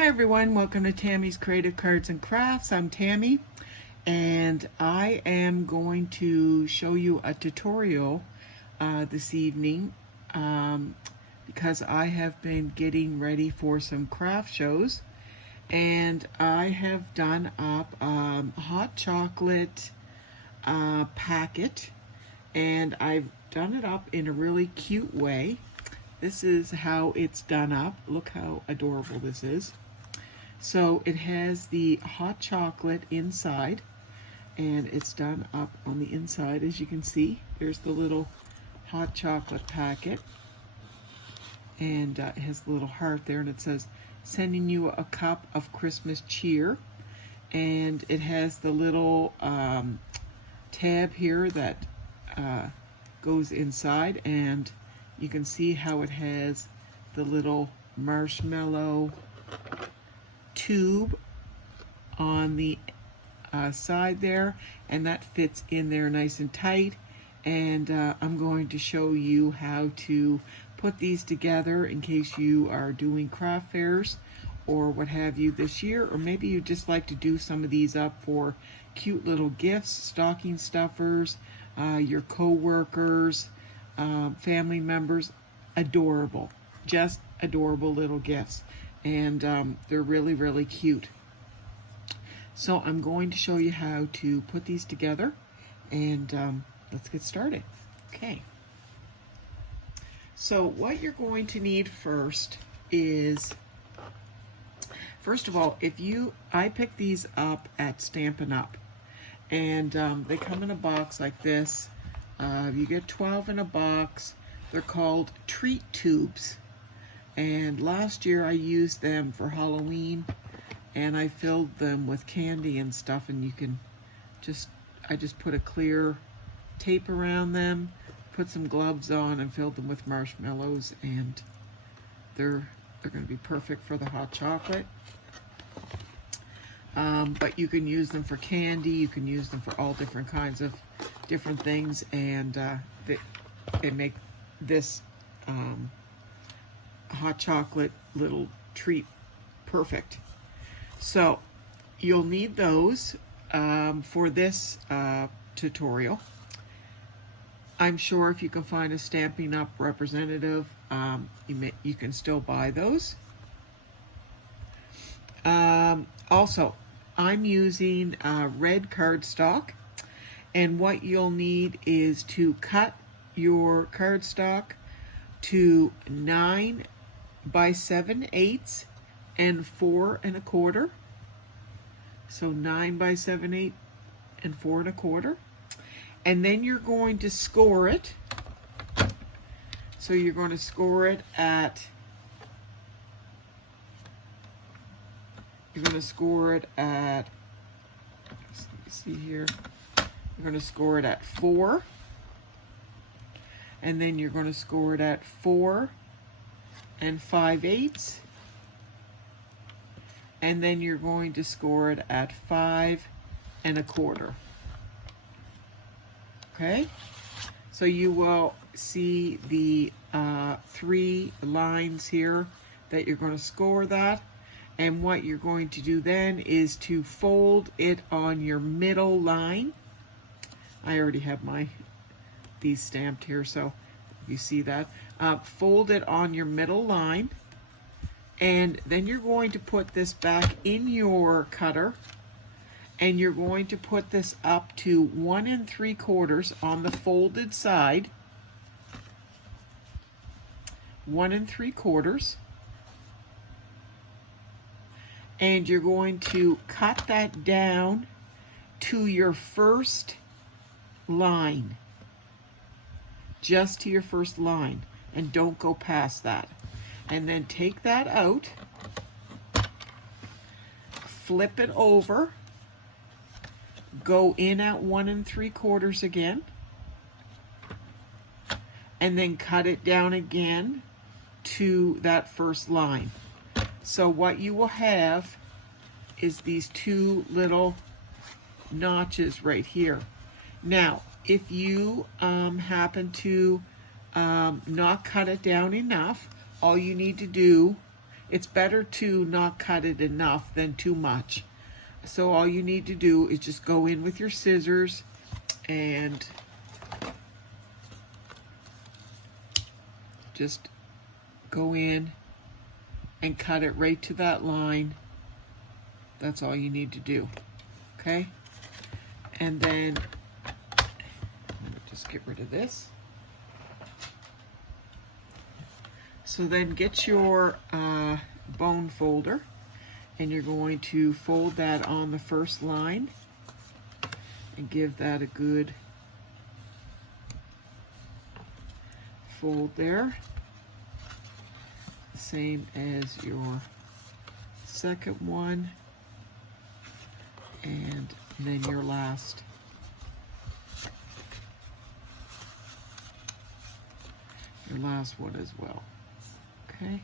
Hi everyone, welcome to Tammy's Creative Cards and Crafts. I'm Tammy and I am going to show you a tutorial this evening because I have been getting ready for some craft shows, and I have done up a hot chocolate packet, and I've done it up in a really cute way. This is how it's done up. Look how adorable this is. So it has the hot chocolate inside, and it's done up on the inside, as you can see. There's the little hot chocolate packet, and it has the little heart there, and it says, "Sending you a cup of Christmas cheer." And it has the little tab here that goes inside, and you can see how it has the little marshmallow tube on the side there, and that fits in there nice and tight. And I'm going to show you how to put these together in case you are doing craft fairs or what have you this year, or maybe you just like to do some of these up for cute little gifts, stocking stuffers, your co-workers, family members. Adorable, just adorable little gifts, and they're really, really cute. So I'm going to show you how to put these together, and let's get started. Okay, so what you're going to need first is, first of all, I picked these up at Stampin' Up, and they come in a box like this. You get 12 in a box. They're called treat tubes, and last year I used them for Halloween, and I filled them with candy and stuff, and you can I just put a clear tape around them, put some gloves on, and filled them with marshmallows, and they're going to be perfect for the hot chocolate. But you can use them for candy, you can use them for all different kinds of different things, and they make this hot chocolate little treat perfect. So you'll need those for this tutorial. I'm sure if you can find a Stampin' Up representative, you can still buy those. Also, I'm using red cardstock, and what you'll need is to cut your cardstock to 9 by 7/8 and 4 1/4. So 9 by 7/8 and 4 1/4. And then you're going to score it. So you're going to score it at, let me see here. You're going to score it at 4. And then you're going to score it at 4 5/8. And then you're going to score it at 5 1/4. Okay? So you will see the 3 lines here that you're going to score that. And what you're going to do then is to fold it on your middle line. I already have these stamped here, so you see that. Fold it on your middle line, and then you're going to put this back in your cutter, and you're going to put this up to 1 3/4 on the folded side. 1 3/4. And you're going to cut that down to your first line. Just to your first line, and don't go past that. And then take that out, flip it over, go in at 1 3/4 again, and then cut it down again to that first line. So what you will have is these 2 little notches right here. Now, if you happen to not cut it down enough, all you need to do it's better to not cut it enough than too much. So all you need to do is just go in with your scissors and just go in and cut it right to that line. That's all you need to do, okay? And then, let me just get rid of this. So then get your bone folder, and you're going to fold that on the first line and give that a good fold there. Same as your second one, and then your last. Your last one as well. Okay?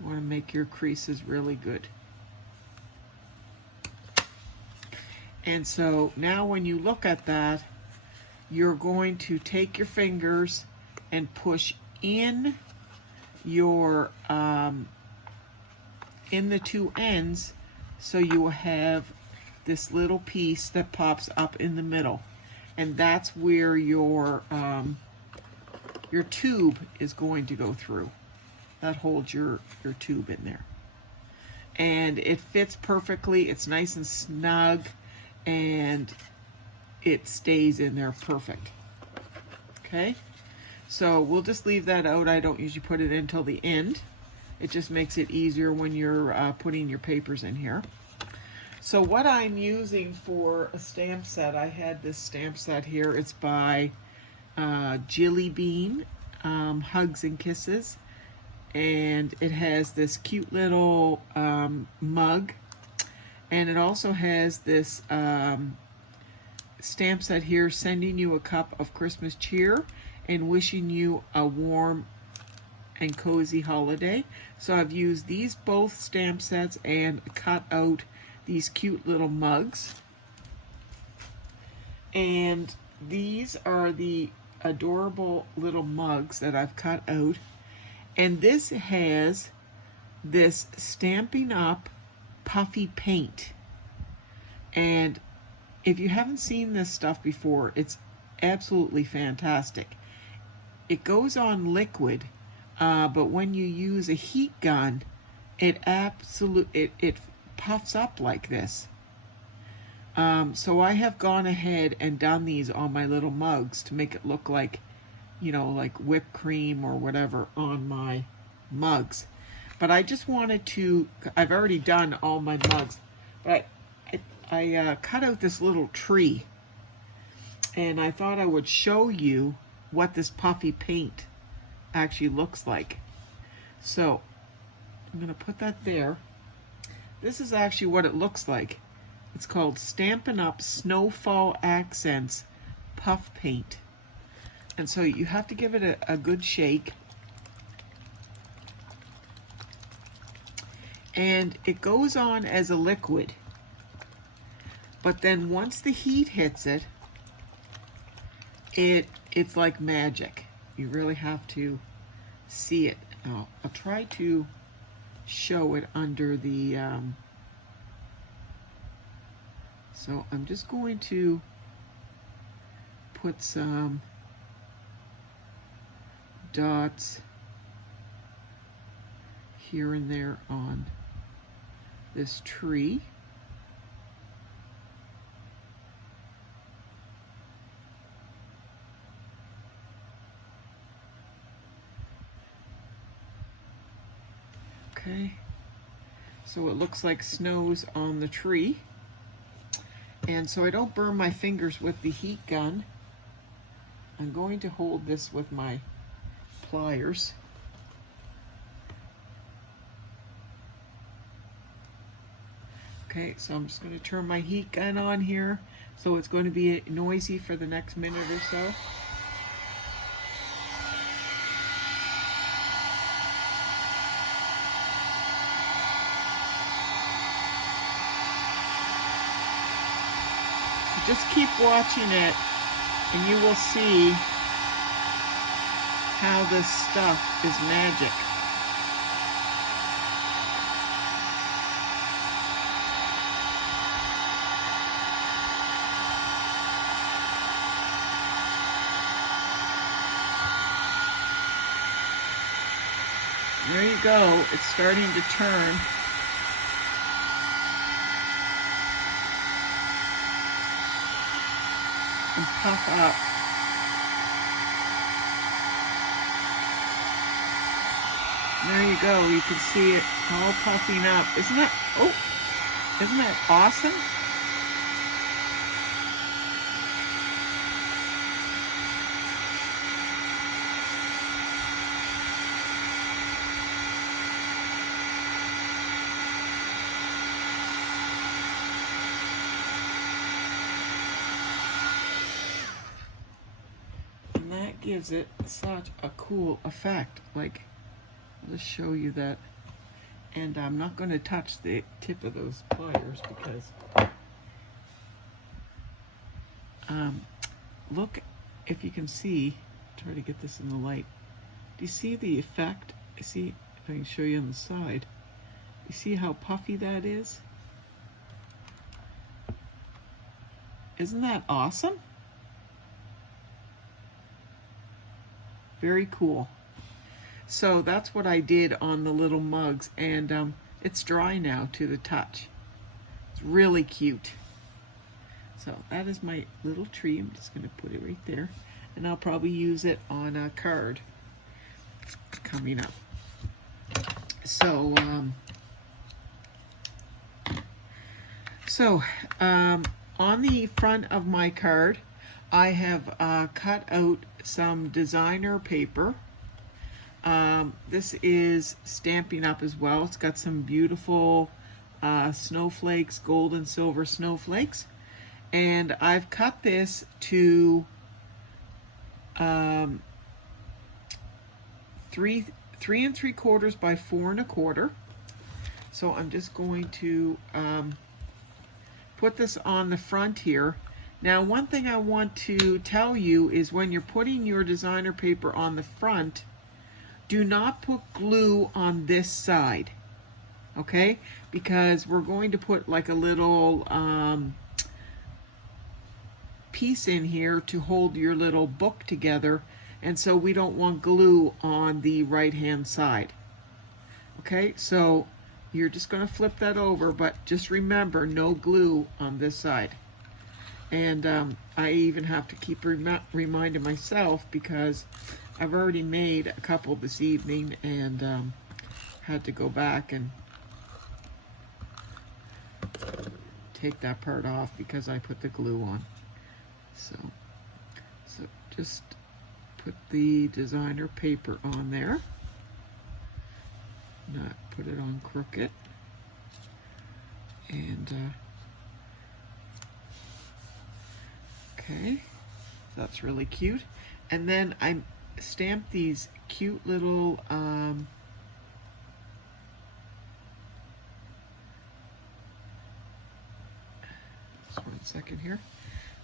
You want to make your creases really good. And so now when you look at that, you're going to take your fingers and push in your in the two ends, so you will have this little piece that pops up in the middle, and that's where your tube is going to go through. That holds your tube in there, and it fits perfectly. It's nice and snug, and it stays in there perfect. Okay, so we'll just leave that out. I don't usually put it in till the end. It just makes it easier when you're putting your papers in here. So what I'm using for a stamp set, I had this stamp set here. It's by Jilly Bean, Hugs and Kisses. And it has this cute little mug. And it also has this stamp set here, sending you a cup of Christmas cheer and wishing you a warm and cozy holiday. So I've used these both stamp sets and cut out these cute little mugs. And these are the adorable little mugs that I've cut out. And this has this Stampin' Up! Puffy paint. And if you haven't seen this stuff before, it's absolutely fantastic. It goes on liquid, but when you use a heat gun, it puffs up like this. So I have gone ahead and done these on my little mugs to make it look like, you know, like whipped cream or whatever on my mugs. But I just wanted to, I've already done all my mugs, but I cut out this little tree, and I thought I would show you what this puffy paint actually looks like. So I'm going to put that there. This is actually what it looks like. It's called Stampin' Up! Snowfall Accents Puff Paint. And so you have to give it a good shake. And it goes on as a liquid. But then once the heat hits it, it's like magic. You really have to see it. I'll try to show it under the... So I'm just going to put some dots here and there on this tree. Okay, so it looks like snow's on the tree. And so I don't burn my fingers with the heat gun, I'm going to hold this with my pliers. Okay, so I'm just going to turn my heat gun on here, so it's going to be noisy for the next minute or so. Just keep watching it, and you will see how this stuff is magic. There you go. It's starting to turn. And puff up. There you go. You can see it all puffing up. Isn't that awesome? And that gives it such a cool effect. Like, I'll just show you that. And I'm not going to touch the tip of those pliers because look, if you can see, try to get this in the light. Do you see the effect? See if I can show you on the side. You see how puffy that is? Isn't that awesome? Very cool. So that's what I did on the little mugs, and it's dry now to the touch. It's really cute. So that is my little tree. I'm just going to put it right there, and I'll probably use it on a card coming up. So, on the front of my card, I have cut out some designer paper. This is Stampin' Up as well. It's got some beautiful snowflakes, gold and silver snowflakes. And I've cut this to 3 3/4 by 4 1/4. So I'm just going to put this on the front here. Now, one thing I want to tell you is when you're putting your designer paper on the front, do not put glue on this side, okay? Because we're going to put like a little piece in here to hold your little book together, and so we don't want glue on the right-hand side. Okay, so you're just going to flip that over, but just remember, no glue on this side. And I even have to keep reminding myself because I've already made a couple this evening and had to go back and take that part off because I put the glue on. So just put the designer paper on there. Not put it on crooked. And okay, that's really cute. And then I stamped these cute little just 1 second here.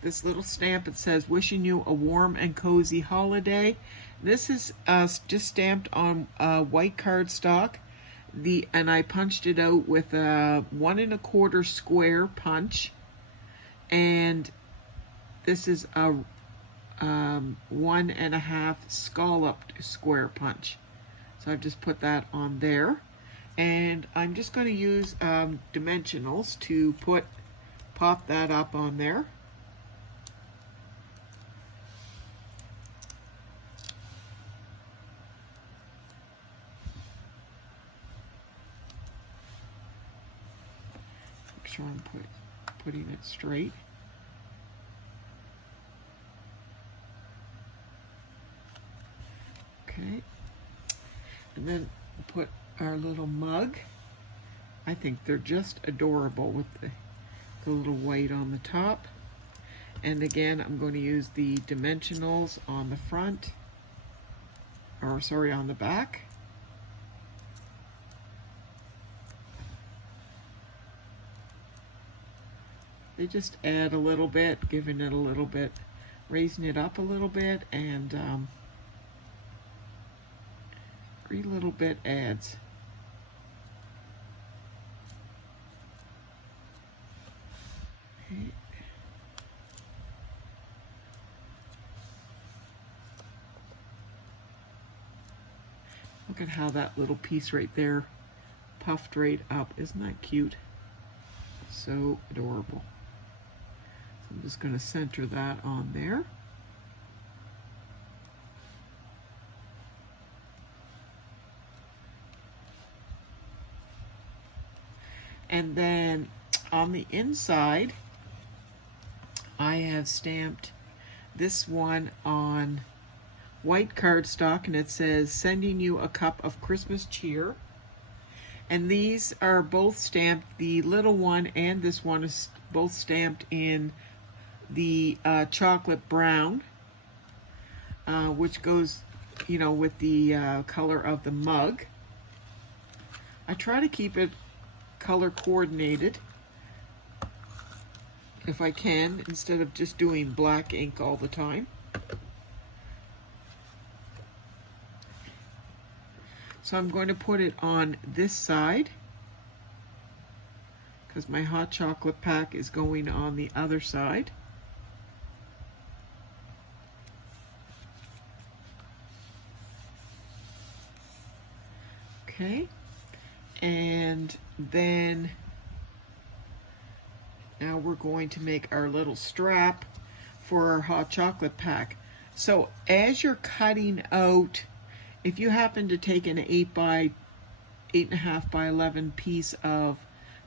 This little stamp, it says, wishing you a warm and cozy holiday. This is just stamped on white cardstock. And I punched it out with a 1 1/4 square punch. And this is a 1 1/2 scalloped square punch. So I've just put that on there. And I'm just going to use dimensionals to pop that up on there. Make sure I'm putting it straight. Okay, and then put our little mug. I think they're just adorable with the little white on the top. And again, I'm going to use the dimensionals on the front, or sorry, on the back. They just add a little bit, giving it a little bit, raising it up a little bit, and every little bit adds. Okay. Look at how that little piece right there puffed right up. Isn't that cute? So adorable. So I'm just going to center that on there. And then on the inside, I have stamped this one on white cardstock, and it says, "Sending you a cup of Christmas cheer." And these are both stamped, the little one and this one is both stamped in the chocolate brown, which goes, you know, with the color of the mug. I try to keep it color coordinated if I can, instead of just doing black ink all the time. So I'm going to put it on this side because my hot chocolate pack is going on the other side. Okay, and then now we're going to make our little strap for our hot chocolate pack. So as you're cutting out, if you happen to take an 8.5 by 11 piece of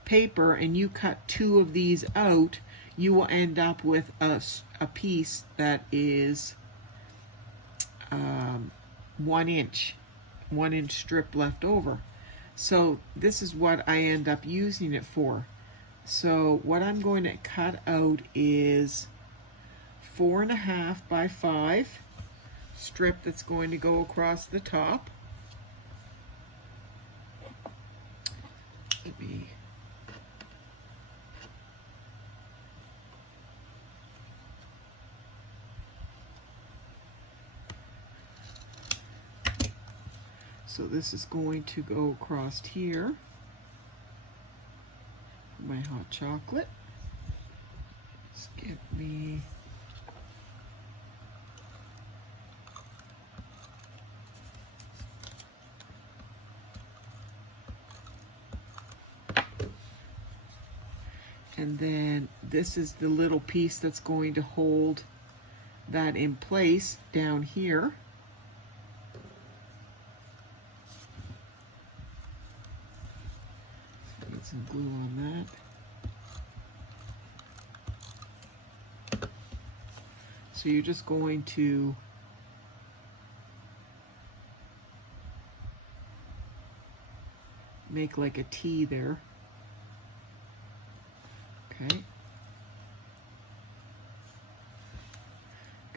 paper and you cut 2 of these out, you will end up with a piece that is 1 inch strip left over. So this is what I end up using it for. So what I'm going to cut out is 4.5 by 5 strip that's going to go across the top. Let me so this is going to go across here. My hot chocolate. Just give me and then this is the little piece that's going to hold that in place down here. Get some glue on that. So you're just going to make like a T there. Okay.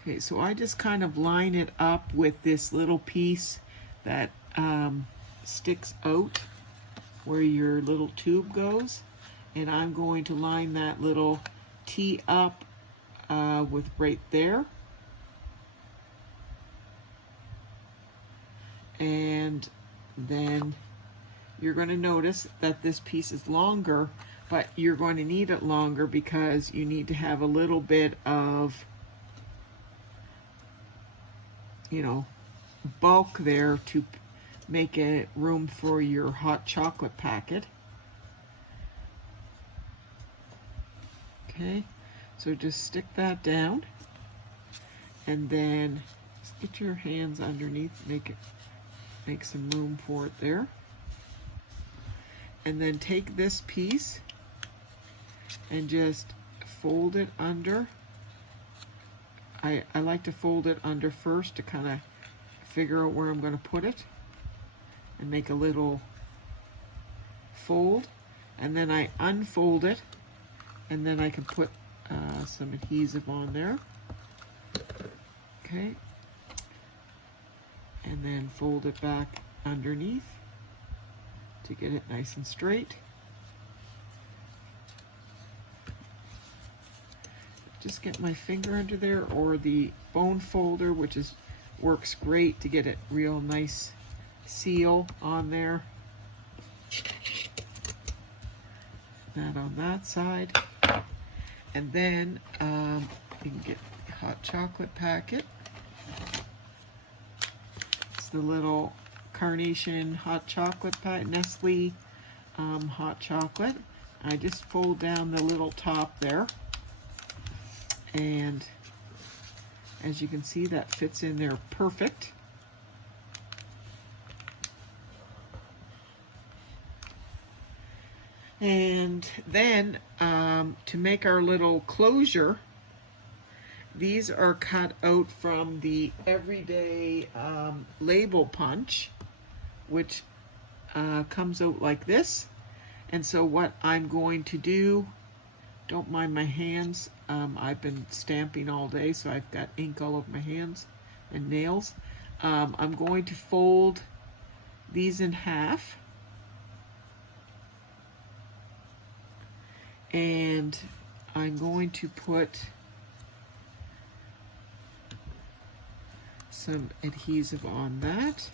Okay, so I just kind of line it up with this little piece that sticks out where your little tube goes, and I'm going to line that little T up with right there. And then you're going to notice that this piece is longer, but you're going to need it longer because you need to have a little bit of, you know, bulk there to make a room for your hot chocolate packet. Okay, so just stick that down, and then just get your hands underneath, make some room for it there. And then take this piece and just fold it under. I like to fold it under first to kind of figure out where I'm going to put it, and make a little fold, and then I unfold it, and then I can put some adhesive on there. Okay, and then fold it back underneath to get it nice and straight. Just get my finger under there, or the bone folder, which works great to get it real nice seal on there. That on that side. And then you can get the hot chocolate packet. It's the little Carnation hot chocolate pie, Nestle hot chocolate. I just fold down the little top there, and as you can see, that fits in there perfect. And then to make our little closure, these are cut out from the Everyday label punch, which comes out like this. And so what I'm going to do, don't mind my hands, I've been stamping all day, so I've got ink all over my hands and nails. I'm going to fold these in half, and I'm going to put some adhesive on that.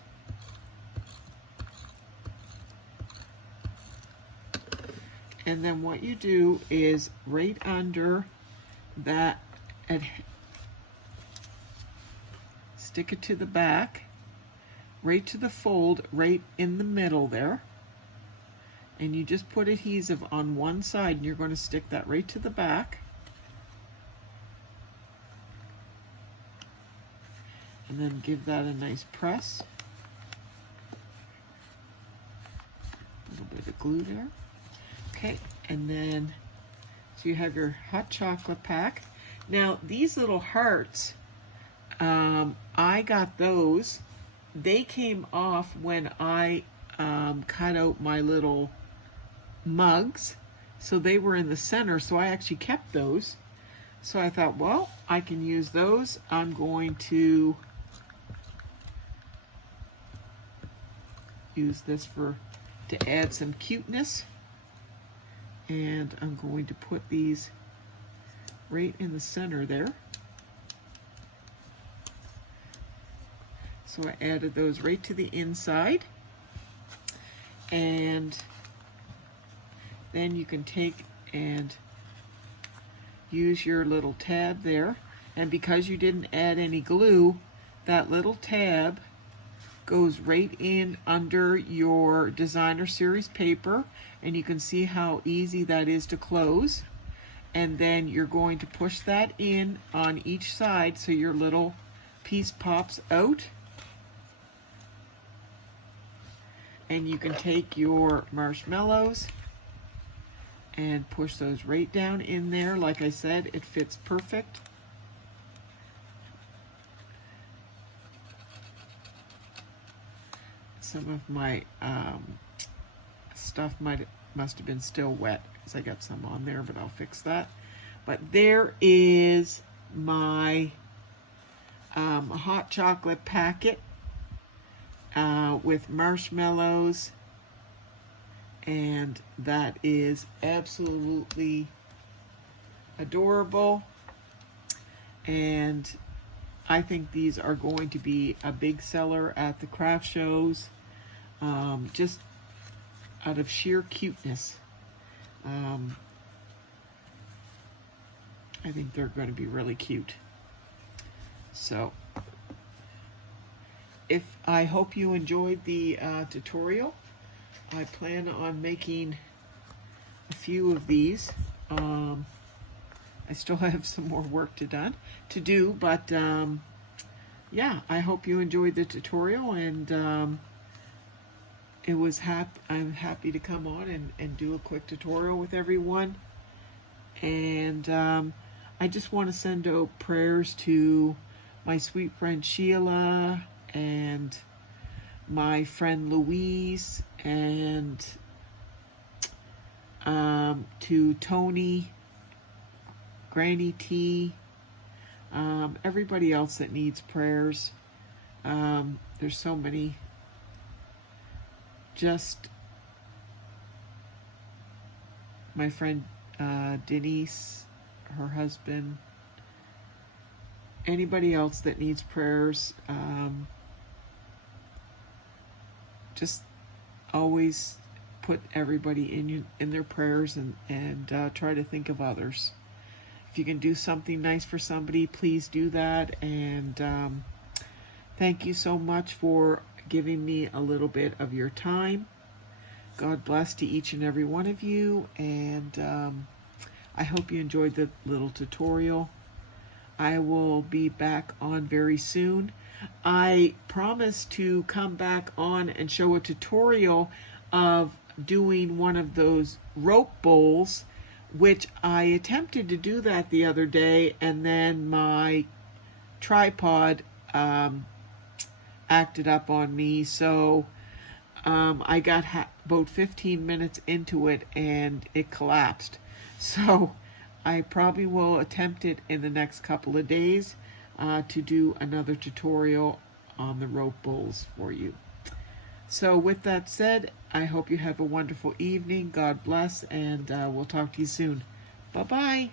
And then what you do is right under that, stick it to the back, right to the fold, right in the middle there. And you just put adhesive on one side, and you're going to stick that right to the back. And then give that a nice press. A little bit of glue there. Okay, and then, so you have your hot chocolate pack. Now, these little hearts, I got those. They came off when I cut out my little mugs. So they were in the center, so I actually kept those. So I thought, well, I can use those. I'm going to use this to add some cuteness. And I'm going to put these right in the center there. So I added those right to the inside. And then you can take and use your little tab there. And because you didn't add any glue, that little tab goes right in under your designer series paper, and you can see how easy that is to close. And then you're going to push that in on each side so your little piece pops out. And you can take your marshmallows and push those right down in there. Like I said, it fits perfect. Some of my stuff must have been still wet because I got some on there, but I'll fix that. But there is my hot chocolate packet with marshmallows, and that is absolutely adorable. And I think these are going to be a big seller at the craft shows, just out of sheer cuteness. I think they're going to be really cute. So, I hope you enjoyed the tutorial. I plan on making a few of these. I still have some more work to do, but yeah, I hope you enjoyed the tutorial, and I'm happy to come on and do a quick tutorial with everyone. And I just want to send out prayers to my sweet friend Sheila, and my friend Louise, and to Tony, Granny T, everybody else that needs prayers. There's so many. Just my friend Denise, her husband, anybody else that needs prayers. Just always put everybody in their prayers, and try to think of others. If you can do something nice for somebody, please do that. And thank you so much for giving me a little bit of your time. God bless to each and every one of you, and I hope you enjoyed the little tutorial. I will be back on very soon. I promise to come back on and show a tutorial of doing one of those rope bowls, which I attempted to do that the other day, and then my tripod acted up on me, so I got about 15 minutes into it and it collapsed. So I probably will attempt it in the next couple of days to do another tutorial on the rope bowls for you. So with that said, I hope you have a wonderful evening. God bless, and we'll talk to you soon. Bye-bye.